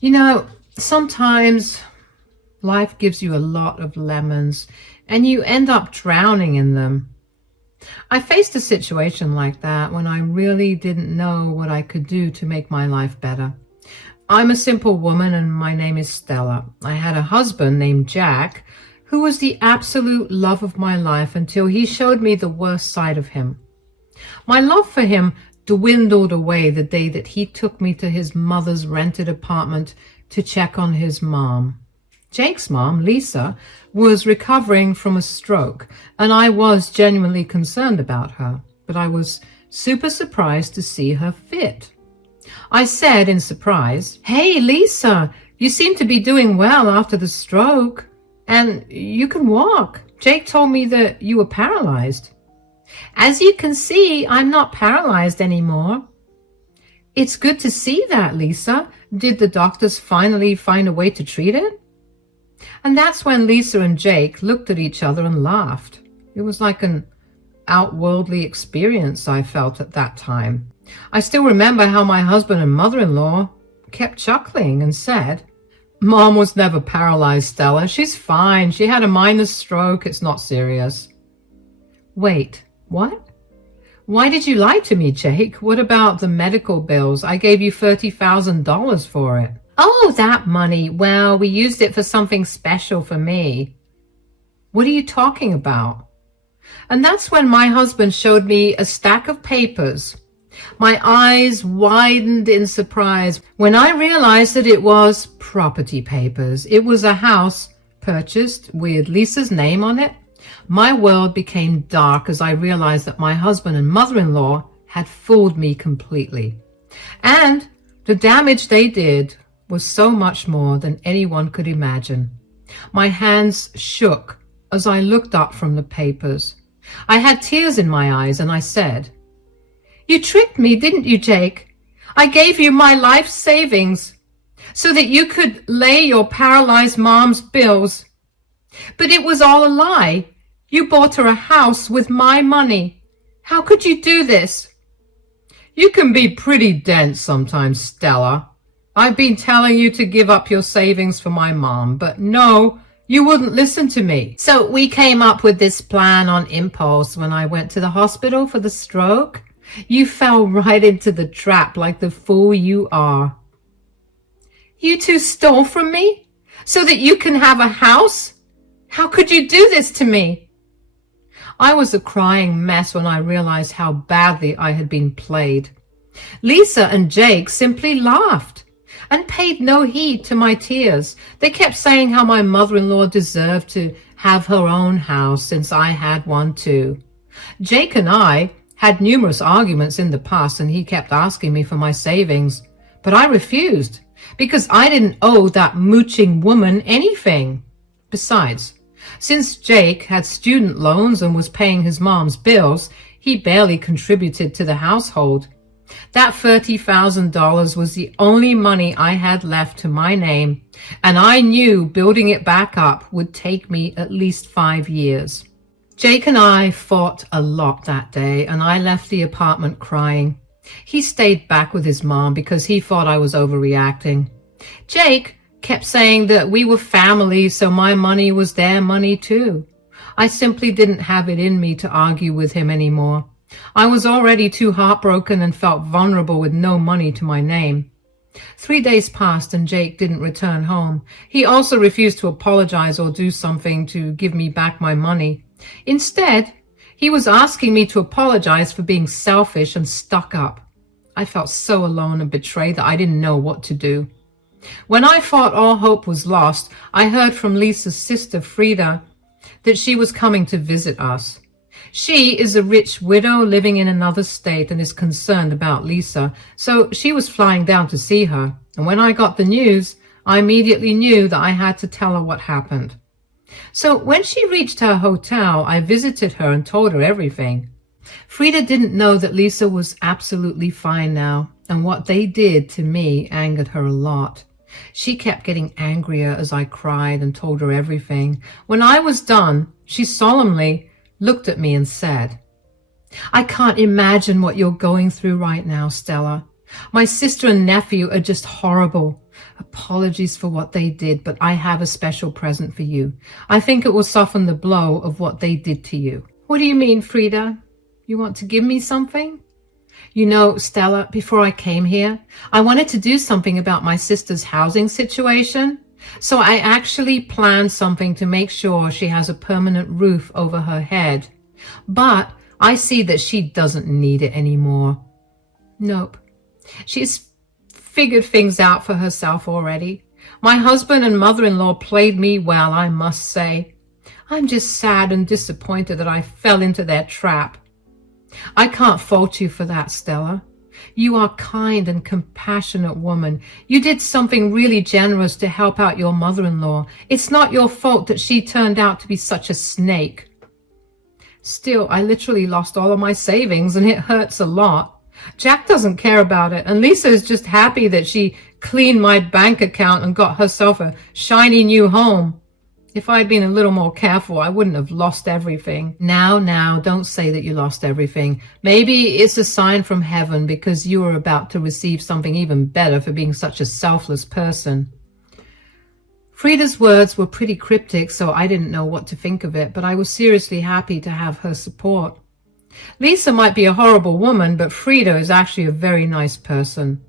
You know, sometimes life gives you a lot of lemons and you end up drowning in them. I faced a situation like that when I really didn't know what I could do to make my life better. I'm a simple woman and my name is Stella. I had a husband named Jack who was the absolute love of my life until he showed me the worst side of him. My love for him dwindled away the day that he took me to his mother's rented apartment to check on his mom. Jake's mom, Lisa, was recovering from a stroke, and I was genuinely concerned about her, but I was super surprised to see her fit. I said in surprise, "Hey, Lisa, you seem to be doing well after the stroke, and you can walk. Jake told me that you were paralyzed." "As you can see, I'm not paralyzed anymore." "It's good to see that, Lisa. Did the doctors finally find a way to treat it?" And that's when Lisa and Jake looked at each other and laughed. It was like an outworldly experience I felt at that time. I still remember how my husband and mother-in-law kept chuckling and said, "Mom was never paralyzed, Stella. She's fine. She had a minor stroke. It's not serious." Wait, what? Why did you lie to me, Jake? What about the medical bills? I gave you $30,000 for it. "Oh, that money. Well, we used it for something special for me." "What are you talking about?" And that's when my husband showed me a stack of papers. My eyes widened in surprise when I realized that it was property papers. It was a house purchased with Lisa's name on it. My world became dark as I realized that my husband and mother-in-law had fooled me completely. And the damage they did was so much more than anyone could imagine. My hands shook as I looked up from the papers. I had tears in my eyes and I said, "You tricked me, didn't you, Jake? I gave you my life savings so that you could lay your paralyzed mom's bills. But it was all a lie. You bought her a house with my money. How could you do this?" "You can be pretty dense sometimes, Stella. I've been telling you to give up your savings for my mom, but no, you wouldn't listen to me. So we came up with this plan on impulse when I went to the hospital for the stroke. You fell right into the trap like the fool you are." "You two stole from me so that you can have a house? How could you do this to me?" I was a crying mess when I realized how badly I had been played. Lisa and Jake simply laughed and paid no heed to my tears. They kept saying how my mother-in-law deserved to have her own house since I had one too. Jake and I had numerous arguments in the past and he kept asking me for my savings, but I refused because I didn't owe that mooching woman anything. Besides, since Jake had student loans and was paying his mom's bills, he barely contributed to the household. That $30,000 was the only money I had left to my name, and I knew building it back up would take me at least 5 years. Jake and I fought a lot that day, and I left the apartment crying. He stayed back with his mom because he thought I was overreacting. Jake kept saying that we were family, so my money was their money too. I simply didn't have it in me to argue with him anymore. I was already too heartbroken and felt vulnerable with no money to my name. 3 days passed and Jake didn't return home. He also refused to apologize or do something to give me back my money. Instead, he was asking me to apologize for being selfish and stuck up. I felt so alone and betrayed that I didn't know what to do. When I thought all hope was lost, I heard from Lisa's sister, Frida, that she was coming to visit us. She is a rich widow living in another state and is concerned about Lisa, so she was flying down to see her. And when I got the news, I immediately knew that I had to tell her what happened. So when she reached her hotel, I visited her and told her everything. Frida didn't know that Lisa was absolutely fine now, and what they did to me angered her a lot. She kept getting angrier as I cried and told her everything. When I was done, she solemnly looked at me and said, "I can't imagine what you're going through right now, Stella. My sister and nephew are just horrible. Apologies for what they did, but I have a special present for you. I think it will soften the blow of what they did to you. What do you mean, Frida? You want to give me something? You know, Stella, before I came here, I wanted to do something about my sister's housing situation. So I actually planned something to make sure she has a permanent roof over her head. But I see that she doesn't need it anymore. Nope. She's figured things out for herself already. My husband and mother-in-law played me well, I must say. I'm just sad and disappointed that I fell into their trap. I can't fault you for that, Stella. You are a kind and compassionate woman. You did something really generous to help out your mother-in-law. It's not your fault that she turned out to be such a snake. Still, I literally lost all of my savings, and it hurts a lot. Jack doesn't care about it, and Lisa is just happy that she cleaned my bank account and got herself a shiny new home. If I'd been a little more careful, I wouldn't have lost everything. Now, don't say that you lost everything. Maybe it's a sign from heaven because you are about to receive something even better for being such a selfless person. Frida's words were pretty cryptic, so I didn't know what to think of it, but I was seriously happy to have her support. Lisa might be a horrible woman, but Frida is actually a very nice person.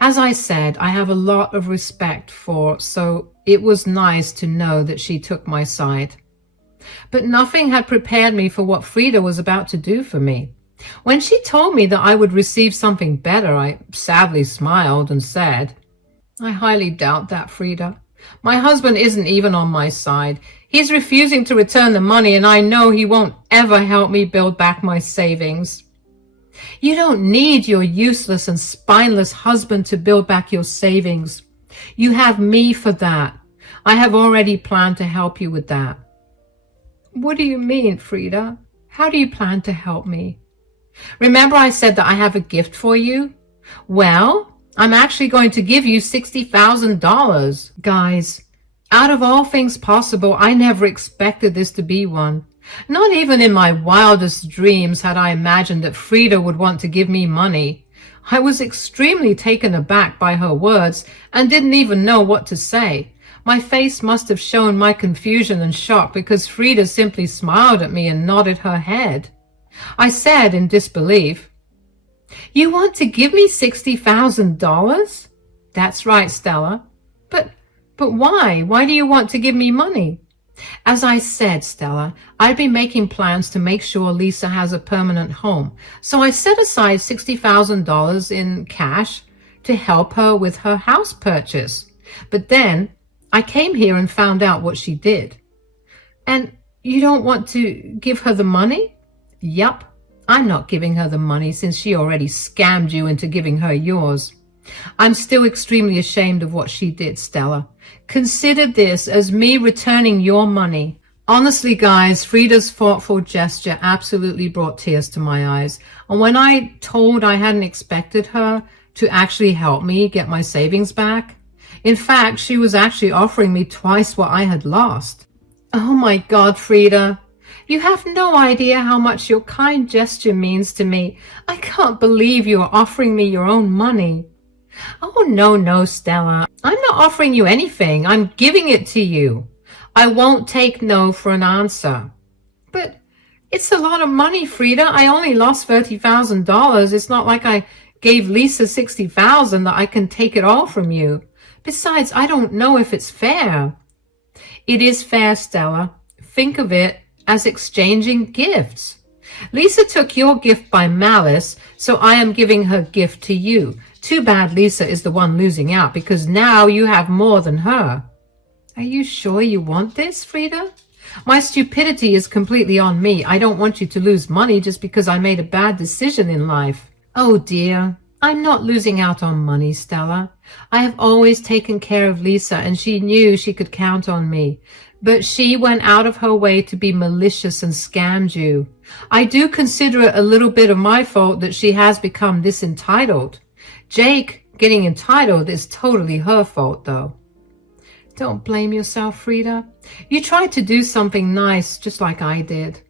As I said, I have a lot of respect for, so it was nice to know that she took my side. But nothing had prepared me for what Frida was about to do for me. When she told me that I would receive something better, I sadly smiled and said, I highly doubt that, Frida. My husband isn't even on my side. He's refusing to return the money, and I know he won't ever help me build back my savings. You don't need your useless and spineless husband to build back your savings. You have me for that. I have already planned to help you with that. What do you mean, Frida? How do you plan to help me? Remember I said that I have a gift for you? Well, I'm actually going to give you $60,000. Guys, out of all things possible, I never expected this to be one. Not even in my wildest dreams had I imagined that Frida would want to give me money. I was extremely taken aback by her words and didn't even know what to say. My face must have shown my confusion and shock because Frida simply smiled at me and nodded her head. I said in disbelief, You want to give me $60,000? That's right, Stella. But why? Why do you want to give me money? As I said, Stella, I'd been making plans to make sure Lisa has a permanent home. So I set aside $60,000 in cash to help her with her house purchase. But then I came here and found out what she did. And you don't want to give her the money? Yup. I'm not giving her the money since she already scammed you into giving her yours. I'm still extremely ashamed of what she did, Stella. Consider this as me returning your money. Honestly, guys, Frida's thoughtful gesture absolutely brought tears to my eyes. And when I told I hadn't expected her to actually help me get my savings back, in fact, she was actually offering me twice what I had lost. Oh my God, Frida. You have no idea how much your kind gesture means to me. I can't believe you are offering me your own money. Oh, no, Stella. I'm not offering you anything. I'm giving it to you. I won't take no for an answer. But it's a lot of money, Frida. I only lost $30,000. It's not like I gave Lisa $60,000 that I can take it all from you. Besides, I don't know if it's fair. It is fair, Stella. Think of it as exchanging gifts. Lisa took your gift by malice, so I am giving her gift to you. Too bad Lisa is the one losing out because now you have more than her. Are you sure you want this, Frida? My stupidity is completely on me. I don't want you to lose money just because I made a bad decision in life. Oh dear, I'm not losing out on money, Stella. I have always taken care of Lisa and she knew she could count on me. But she went out of her way to be malicious and scammed you. I do consider it a little bit of my fault that she has become this entitled. Jake getting entitled is totally her fault, though. Don't blame yourself, Frida. You tried to do something nice, just like I did.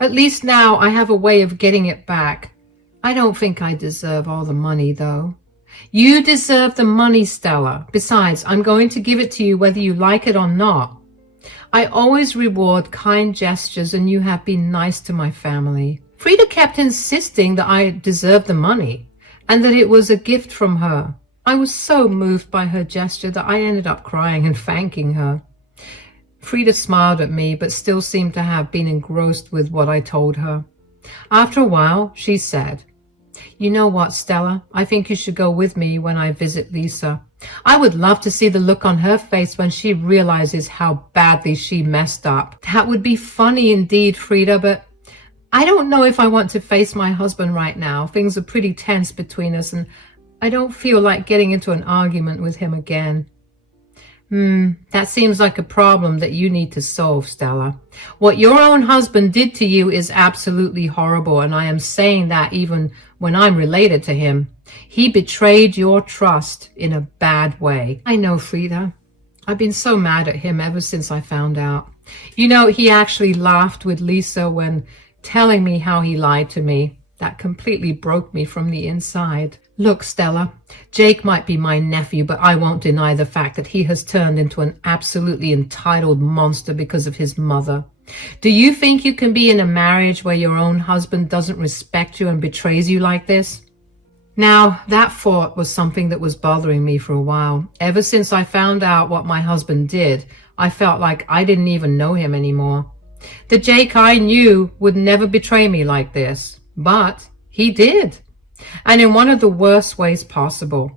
At least now I have a way of getting it back. I don't think I deserve all the money, though. You deserve the money, Stella. Besides, I'm going to give it to you whether you like it or not. I always reward kind gestures, and you have been nice to my family. Frida kept insisting that I deserved the money and that it was a gift from her. I was so moved by her gesture that I ended up crying and thanking her. Frida smiled at me, but still seemed to have been engrossed with what I told her. After a while, she said, "You know what, Stella? I think you should go with me when I visit Lisa. I would love to see the look on her face when she realizes how badly she messed up." "That would be funny indeed, Frida, but I don't know if I want to face my husband right now. Things are pretty tense between us, and I don't feel like getting into an argument with him again." That seems like a problem that you need to solve, Stella. What your own husband did to you is absolutely horrible, and I am saying that even when I'm related to him. He betrayed your trust in a bad way. I know, Frida. I've been so mad at him ever since I found out. You know, he actually laughed with Lisa when telling me how he lied to me. That completely broke me from the inside. Look, Stella, Jake might be my nephew, but I won't deny the fact that he has turned into an absolutely entitled monster because of his mother. Do you think you can be in a marriage where your own husband doesn't respect you and betrays you like this? Now, that thought was something that was bothering me for a while. Ever since I found out what my husband did, I felt like I didn't even know him anymore. The Jake I knew would never betray me like this, but he did. And in one of the worst ways possible.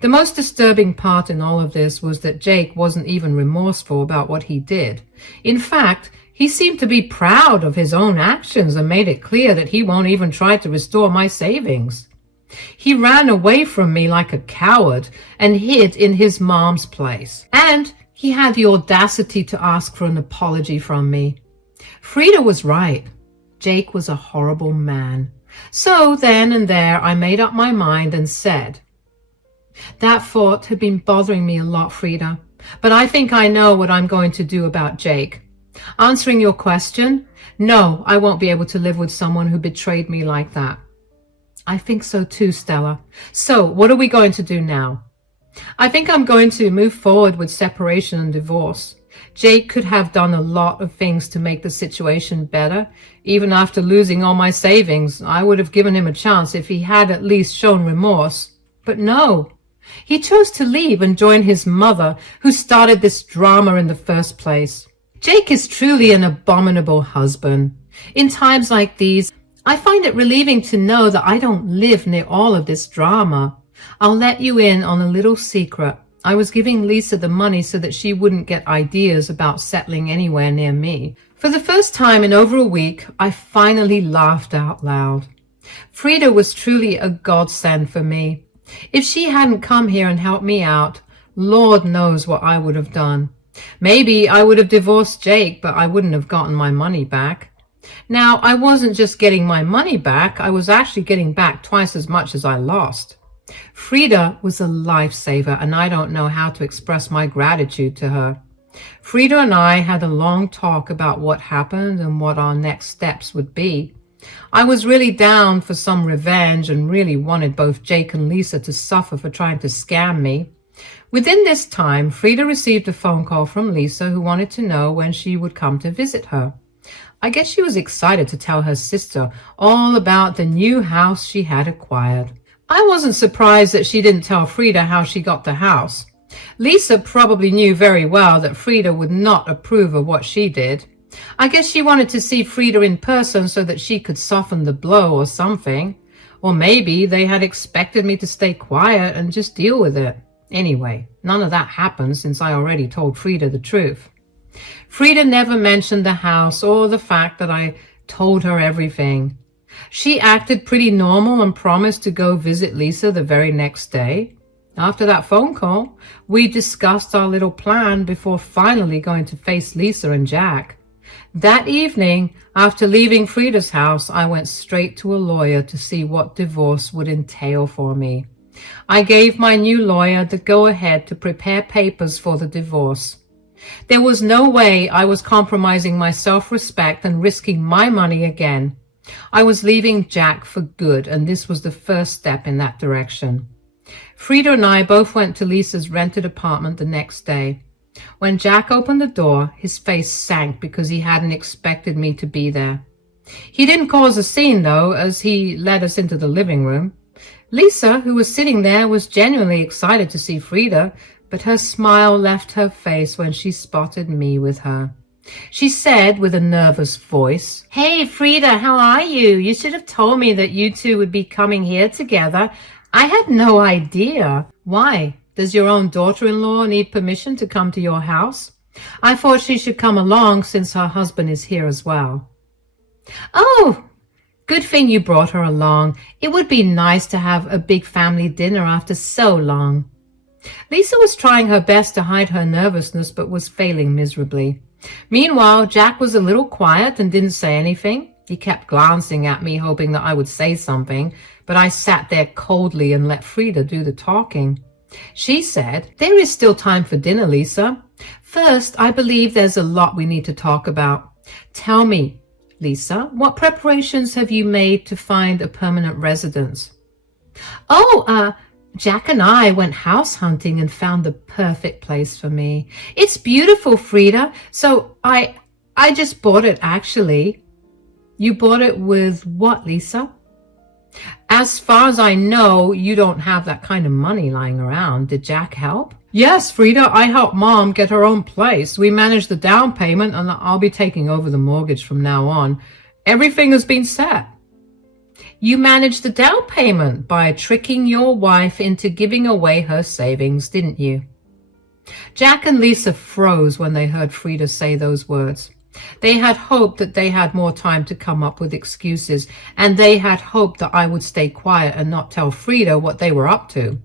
The most disturbing part in all of this was that Jake wasn't even remorseful about what he did. In fact, he seemed to be proud of his own actions and made it clear that he won't even try to restore my savings. He ran away from me like a coward and hid in his mom's place. And he had the audacity to ask for an apology from me. Frida was right. Jake was a horrible man. So then and there I made up my mind and said, "That thought had been bothering me a lot, Frida, but I think I know what I'm going to do about Jake. Answering your question, no, I won't be able to live with someone who betrayed me like that." I think so too, Stella. So what are we going to do now? I think I'm going to move forward with separation and divorce. Jake could have done a lot of things to make the situation better. Even after losing all my savings, I would have given him a chance if he had at least shown remorse. But no, he chose to leave and join his mother, who started this drama in the first place. Jake is truly an abominable husband. In times like these, I find it relieving to know that I don't live near all of this drama. I'll let you in on a little secret. I was giving Lisa the money so that she wouldn't get ideas about settling anywhere near me. For the first time in over a week, I finally laughed out loud. Frida was truly a godsend for me. If she hadn't come here and helped me out, Lord knows what I would have done. Maybe I would have divorced Jake, but I wouldn't have gotten my money back. Now, I wasn't just getting my money back, I was actually getting back twice as much as I lost. Frida was a lifesaver, and I don't know how to express my gratitude to her. Frida and I had a long talk about what happened and what our next steps would be. I was really down for some revenge and really wanted both Jake and Lisa to suffer for trying to scam me. Within this time, Frida received a phone call from Lisa, who wanted to know when she would come to visit her. I guess she was excited to tell her sister all about the new house she had acquired. I wasn't surprised that she didn't tell Frida how she got the house. Lisa probably knew very well that Frida would not approve of what she did. I guess she wanted to see Frida in person so that she could soften the blow or something. Or maybe they had expected me to stay quiet and just deal with it. Anyway, none of that happened since I already told Frida the truth. Frida never mentioned the house or the fact that I told her everything. She acted pretty normal and promised to go visit Lisa the very next day. After that phone call, we discussed our little plan before finally going to face Lisa and Jack. That evening, after leaving Frida's house, I went straight to a lawyer to see what divorce would entail for me. I gave my new lawyer the go-ahead to prepare papers for the divorce. There was no way I was compromising my self-respect and risking my money again. I was leaving Jack for good, and this was the first step in that direction. Frida and I both went to Lisa's rented apartment the next day. When Jack opened the door, his face sank because he hadn't expected me to be there. He didn't cause a scene, though, as he led us into the living room. Lisa, who was sitting there, was genuinely excited to see Frida, but her smile left her face when she spotted me with her. She said with a nervous voice, "Hey, Frida, how are you? You should have told me that you two would be coming here together. I had no idea." "Why? Does your own daughter-in-law need permission to come to your house?" "I thought she should come along since her husband is here as well." "Oh, good thing you brought her along. It would be nice to have a big family dinner after so long." Lisa was trying her best to hide her nervousness, but was failing miserably. Meanwhile, Jack was a little quiet and didn't say anything. He kept glancing at me, hoping that I would say something, but I sat there coldly and let Frida do the talking. She said, "There is still time for dinner, Lisa. First, I believe there's a lot we need to talk about. Tell me, Lisa, what preparations have you made to find a permanent residence?" Jack and I went house hunting and found the perfect place for me. It's beautiful, Frida. So I just bought it, actually." "You bought it with what, Lisa?" "As far as I know, you don't have that kind of money lying around. Did Jack help?" "Yes, Frida, I helped Mom get her own place. We managed the down payment and I'll be taking over the mortgage from now on. Everything has been set." "You managed the down payment by tricking your wife into giving away her savings, didn't you?" Jack and Lisa froze when they heard Frida say those words. They had hoped that they had more time to come up with excuses, and they had hoped that I would stay quiet and not tell Frida what they were up to.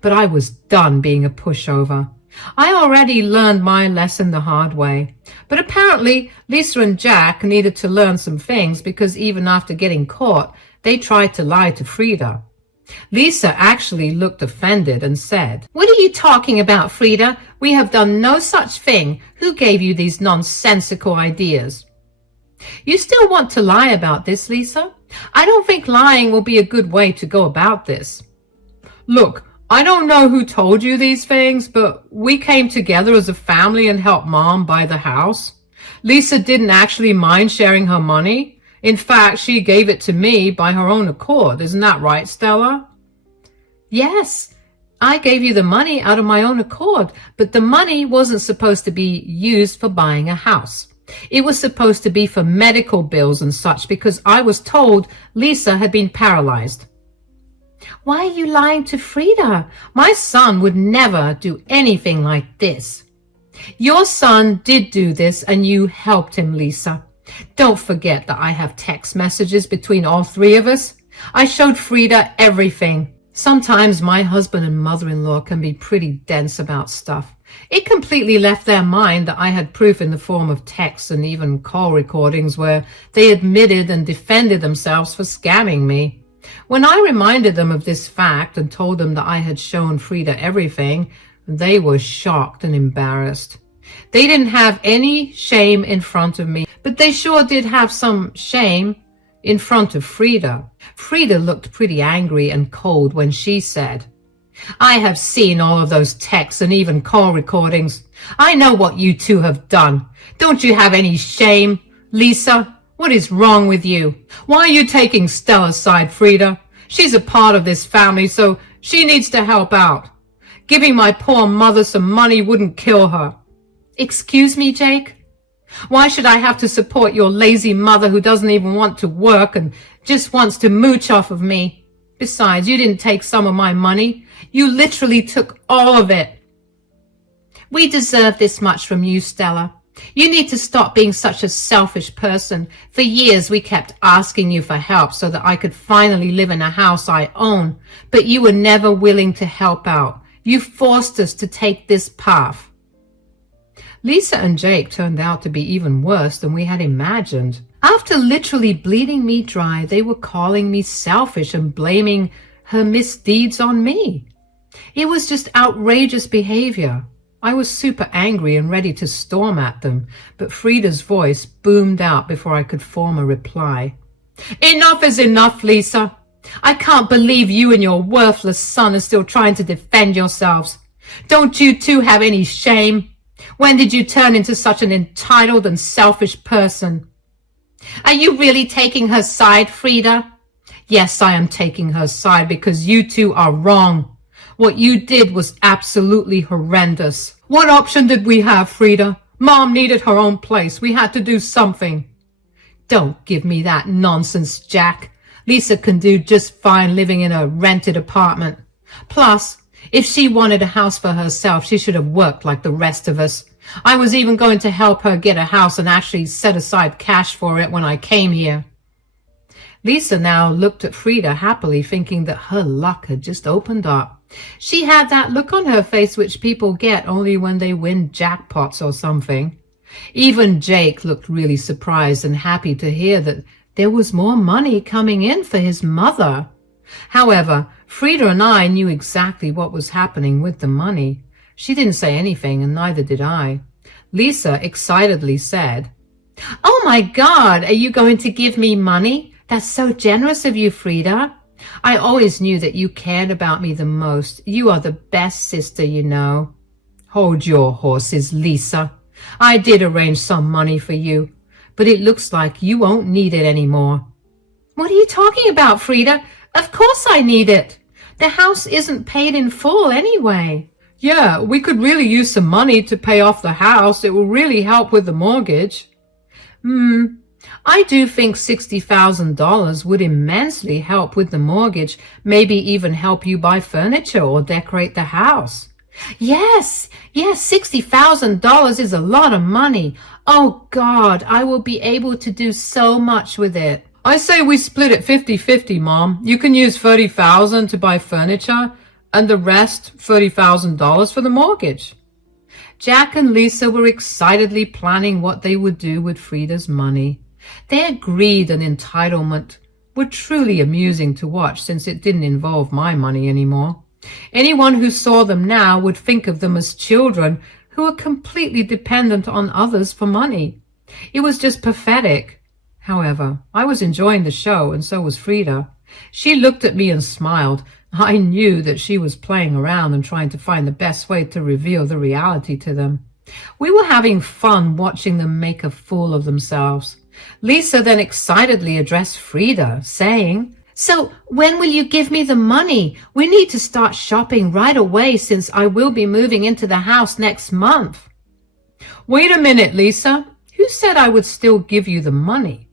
But I was done being a pushover. I already learned my lesson the hard way. But apparently, Lisa and Jack needed to learn some things, because even after getting caught, they tried to lie to Frida. Lisa actually looked offended and said, "What are you talking about, Frida? We have done no such thing. Who gave you these nonsensical ideas?" "You still want to lie about this, Lisa? I don't think lying will be a good way to go about this." "Look, I don't know who told you these things, but we came together as a family and helped Mom buy the house. Lisa didn't actually mind sharing her money. In fact, she gave it to me by her own accord. Isn't that right, Stella?" "Yes, I gave you the money out of my own accord, but the money wasn't supposed to be used for buying a house. It was supposed to be for medical bills and such, because I was told Lisa had been paralyzed." "Why are you lying to Frida? My son would never do anything like this." "Your son did do this, and you helped him, Lisa. Don't forget that I have text messages between all three of us. I showed Frida everything." Sometimes my husband and mother-in-law can be pretty dense about stuff. It completely left their mind that I had proof in the form of texts and even call recordings where they admitted and defended themselves for scamming me. When I reminded them of this fact and told them that I had shown Frida everything, they were shocked and embarrassed. They didn't have any shame in front of me, but they sure did have some shame in front of Frida. Frida looked pretty angry and cold when she said, "I have seen all of those texts and even call recordings. I know what you two have done. Don't you have any shame? Lisa, what is wrong with you? Why are you taking Stella's side, Frida? She's a part of this family, so she needs to help out. Giving my poor mother some money wouldn't kill her." "Excuse me, Jake? Why should I have to support your lazy mother who doesn't even want to work and just wants to mooch off of me? Besides, you didn't take some of my money. You literally took all of it." "We deserve this much from you, Stella. You need to stop being such a selfish person. For years we kept asking you for help so that I could finally live in a house I own, but you were never willing to help out. You forced us to take this path." Lisa and Jake turned out to be even worse than we had imagined. After literally bleeding me dry, they were calling me selfish and blaming her misdeeds on me. It was just outrageous behavior. I was super angry and ready to storm at them, but Frida's voice boomed out before I could form a reply. "Enough is enough, Lisa. I can't believe you and your worthless son are still trying to defend yourselves. Don't you two have any shame? When did you turn into such an entitled and selfish person? Are you really taking her side, Frida? Yes, I am taking her side because you two are wrong. What you did was absolutely horrendous. What option did we have, Frida? Mom needed her own place. We had to do something. Don't give me that nonsense, Jack. Lisa can do just fine living in a rented apartment. Plus, if she wanted a house for herself, she should have worked like the rest of us. I was even going to help her get a house and actually set aside cash for it when I came here. Lisa now looked at Frida happily, thinking that her luck had just opened up. She had that look on her face which people get only when they win jackpots or something. Even Jake looked really surprised and happy to hear that there was more money coming in for his mother. However, Frida and I knew exactly what was happening with the money. She didn't say anything, and neither did I. Lisa excitedly said, "Oh my God, are you going to give me money? That's so generous of you, Frida. I always knew that you cared about me the most. You are the best sister, you know." "Hold your horses, Lisa. I did arrange some money for you, but it looks like you won't need it anymore." "What are you talking about, Frida? Of course I need it. The house isn't paid in full anyway." "Yeah, we could really use some money to pay off the house. It will really help with the mortgage." I do think $60,000 would immensely help with the mortgage, maybe even help you buy furniture or decorate the house." Yes, $60,000 is a lot of money. Oh God, I will be able to do so much with it. "I say we split it 50-50, Mom. You can use $30,000 to buy furniture and the rest, $30,000 for the mortgage." Jack and Lisa were excitedly planning what they would do with Frida's money. Their greed and entitlement were truly amusing to watch, since it didn't involve my money anymore. Anyone who saw them now would think of them as children who were completely dependent on others for money. It was just pathetic. However, I was enjoying the show, and so was Frida. She looked at me and smiled. I knew that she was playing around and trying to find the best way to reveal the reality to them. We were having fun watching them make a fool of themselves. Lisa then excitedly addressed Frida, saying, "So when will you give me the money? We need to start shopping right away, since I will be moving into the house next month." "Wait a minute, Lisa. Who said I would still give you the money?"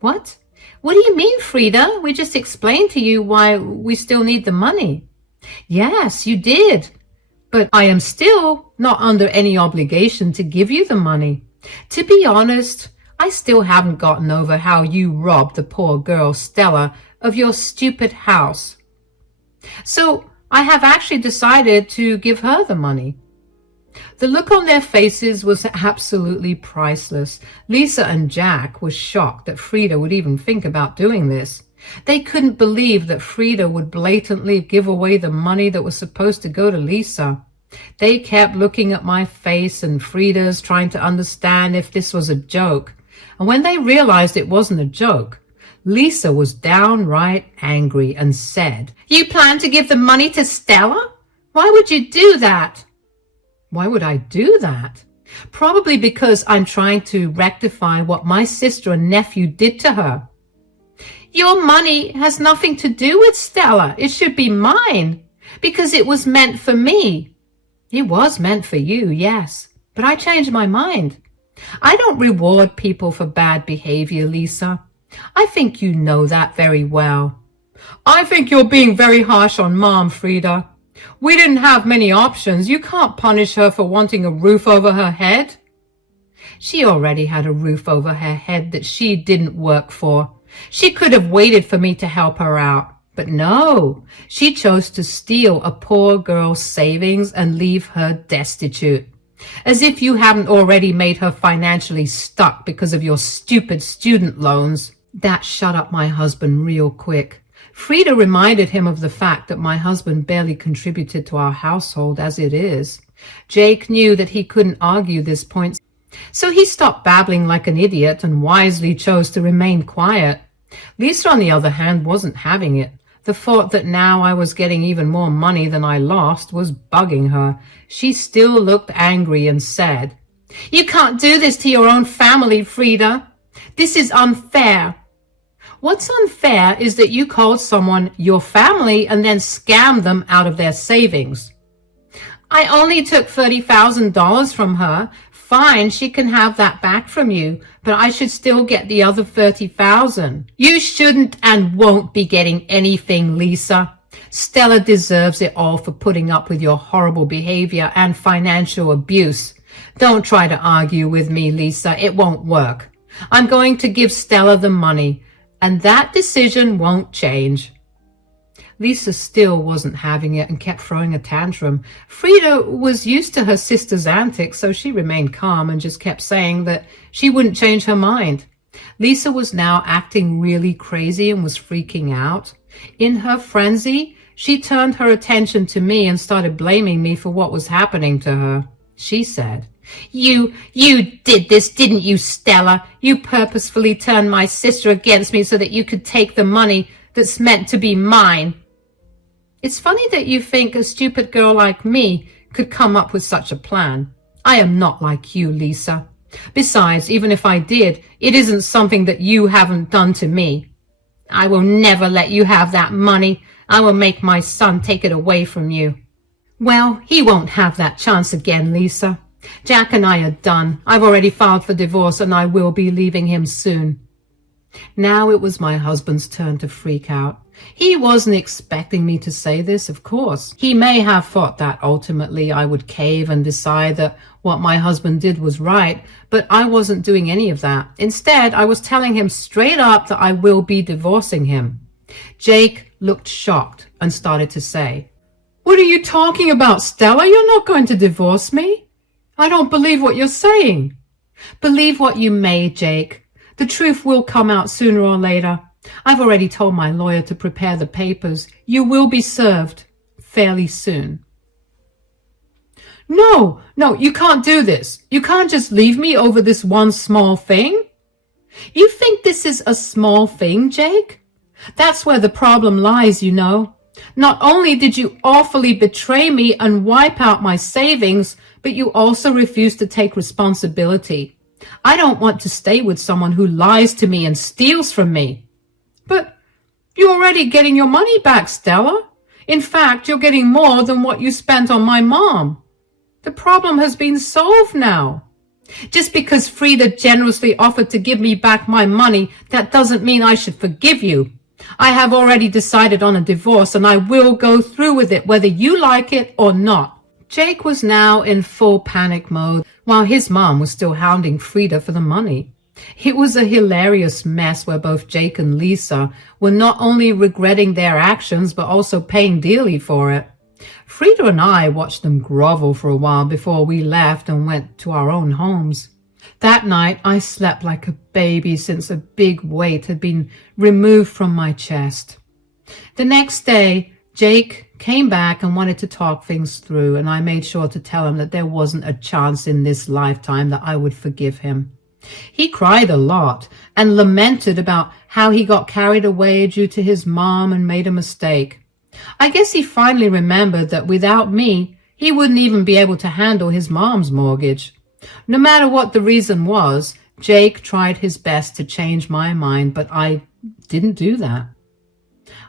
"What? What do you mean, Frida? We just explained to you why we still need the money." "Yes, you did. But I am still not under any obligation to give you the money. To be honest, I still haven't gotten over how you robbed the poor girl Stella of your stupid house. So I have actually decided to give her the money." The look on their faces was absolutely priceless. Lisa and Jack were shocked that Frida would even think about doing this. They couldn't believe that Frida would blatantly give away the money that was supposed to go to Lisa. They kept looking at my face and Frida's, trying to understand if this was a joke. And when they realized it wasn't a joke, Lisa was downright angry and said, "You plan to give the money to Stella? Why would you do that?" "Why would I do that?" "Probably because I'm trying to rectify what my sister and nephew did to her." "Your money has nothing to do with Stella. It should be mine, because it was meant for me." "It was meant for you, yes, but I changed my mind. I don't reward people for bad behavior, Lisa. I think you know that very well." "I think you're being very harsh on Mom, Frida. We didn't have many options. You can't punish her for wanting a roof over her head." She already had a roof over her head that she didn't work for. She could have waited for me to help her out. But no, she chose to steal a poor girl's savings and leave her destitute. As if you haven't already made her financially stuck because of your stupid student loans. That shut up my husband real quick. Frida reminded him of the fact that my husband barely contributed to our household as it is. Jake knew that he couldn't argue this point, so he stopped babbling like an idiot and wisely chose to remain quiet. Lisa, on the other hand, wasn't having it. The thought that now I was getting even more money than I lost was bugging her. She still looked angry and said, "You can't do this to your own family, Frida. This is unfair." What's unfair is that you called someone your family and then scammed them out of their savings. I only took $30,000 from her. Fine, she can have that back from you, but I should still get the other $30,000. You shouldn't and won't be getting anything, Lisa. Stella deserves it all for putting up with your horrible behavior and financial abuse. Don't try to argue with me, Lisa. It won't work. I'm going to give Stella the money, and that decision won't change. Lisa still wasn't having it and kept throwing a tantrum. Frida was used to her sister's antics, so she remained calm and just kept saying that she wouldn't change her mind. Lisa was now acting really crazy and was freaking out. In her frenzy, she turned her attention to me and started blaming me for what was happening to her. She said, You did this, didn't you, Stella? You purposefully turned my sister against me so that you could take the money that's meant to be mine. It's funny that you think a stupid girl like me could come up with such a plan. I am not like you, Lisa. Besides, even if I did, it isn't something that you haven't done to me. I will never let you have that money. I will make my son take it away from you. Well, he won't have that chance again, Lisa. Jack and I are done. I've already filed for divorce and I will be leaving him soon. Now it was my husband's turn to freak out. He wasn't expecting me to say this, of course. He may have thought that ultimately I would cave and decide that what my husband did was right, but I wasn't doing any of that. Instead, I was telling him straight up that I will be divorcing him. Jake looked shocked and started to say, "What are you talking about, Stella? You're not going to divorce me. I don't believe what you're saying." "Believe what you may, Jake. The truth will come out sooner or later. I've already told my lawyer to prepare the papers. You will be served fairly soon." No, you can't do this. You can't just leave me over this one small thing. You think this is a small thing, Jake? That's where the problem lies, you know. Not only did you awfully betray me and wipe out my savings, but you also refuse to take responsibility. I don't want to stay with someone who lies to me and steals from me. But you're already getting your money back, Stella. In fact, you're getting more than what you spent on my mom. The problem has been solved now. Just because Frida generously offered to give me back my money, that doesn't mean I should forgive you. I have already decided on a divorce and I will go through with it whether you like it or not. Jake was now in full panic mode while his mom was still hounding Frida for the money. It was a hilarious mess where both Jake and Lisa were not only regretting their actions but also paying dearly for it. Frida and I watched them grovel for a while before we left and went to our own homes. That night I slept like a baby since a big weight had been removed from my chest. The next day, Jake came back and wanted to talk things through, and I made sure to tell him that there wasn't a chance in this lifetime that I would forgive him. He cried a lot and lamented about how he got carried away due to his mom and made a mistake. I guess he finally remembered that without me, he wouldn't even be able to handle his mom's mortgage. No matter what the reason was, Jake tried his best to change my mind, but I didn't do that.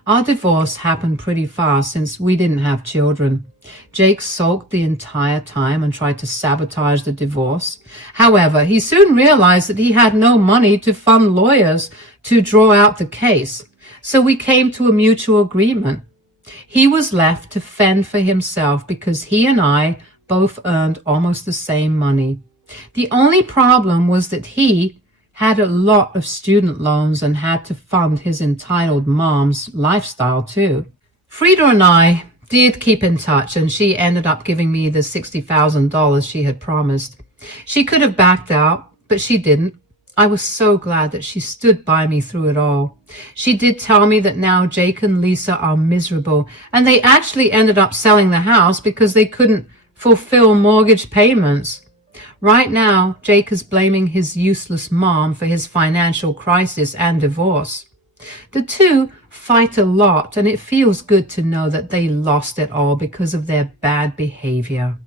Our divorce happened pretty fast since we didn't have children. Jake sulked the entire time and tried to sabotage the divorce. However, he soon realized that he had no money to fund lawyers to draw out the case, so we came to a mutual agreement. He was left to fend for himself because he and I both earned almost the same money. The only problem was that he had a lot of student loans and had to fund his entitled mom's lifestyle too. Frida and I did keep in touch, and she ended up giving me the $60,000 she had promised. She could have backed out, but she didn't. I was so glad that she stood by me through it all. She did tell me that now Jake and Lisa are miserable, and they actually ended up selling the house because they couldn't fulfill mortgage payments. Right now, Jake is blaming his useless mom for his financial crisis and divorce. The two fight a lot, and it feels good to know that they lost it all because of their bad behavior.